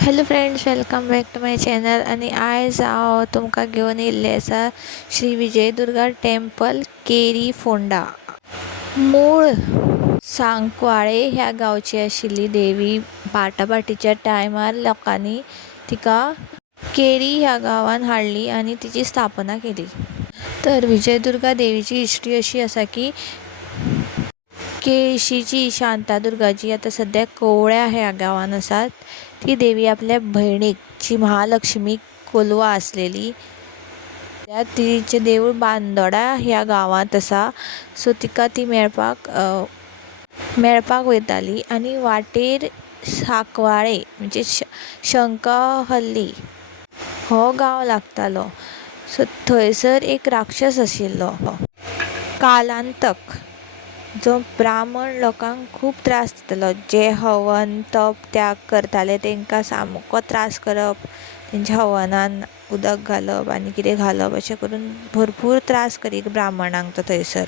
Hello friends, welcome back to my channel. आणि आयज हांव तुमकां घेवन येयल्लें आसा श्री विजयदुर्गा टेम्पल केरी फोंडा. मूळ सांकवाळे ह्या गांवची आशिल्ली देवी. बाटाबाटीच्या टायमार लोकांनी तिका केरी ह्या गांवांत हाडली आनी तिची स्थापना केली. तर विजयदुर्गा देवीची हिस्ट्री अशी आसा की केळशीची शांतादुर्गा जी आता सध्या कवळ्या ह्या गांवांत आसा, ती देवी आपल्या भयणीक जी महालक्ष्मी कोलवा आसलेली, तिचें देवूळ बांदोडा ह्या गांवांत आसा. सो तिका ती मेळपाक वयताली आनी वाटेर सांकवाळे म्हणजे शंखहल्ली हो गांव लागतालो. सो थंयसर एक राक्षस आशिल्लो कालांतक, जो ब्राह्मण लोकांक खूब त्रास दितालो. जे हवन तप त्याग करताले तांकां सामको त्रास करप, तेंच्या हवनान उदक घालप आनी कितें घालप, अशें करून भरपूर त्रास करीत ब्राह्मणांक तो थंयसर.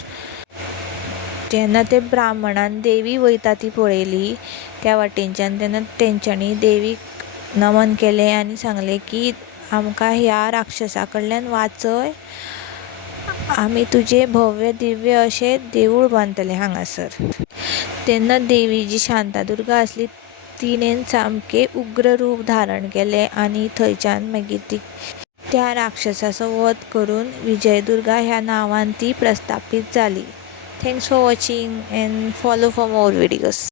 जेन्ना ते ब्राह्मणान देवी वयता ती पळयली त्या वाटेनच्यान, तेन्ना तेंच्यांनी देवीक नमन केलें आनी सांगलें की आमकां ह्या राक्षसा कडल्यान वाचय, आमी तुजें भव्य दिव्य अशें देवूळ बांदतले हांगासर. तेन्ना देवी जी शांतादुर्गा आसली तिणेन सामकें उग्र रूप धारण केलें आनी थंयच्यान मागीर ती त्या राक्षसाचो वध करून विजयदुर्गा ह्या नांवान ती प्रस्थापीत जाली. Thanks for watching end follow for more videos.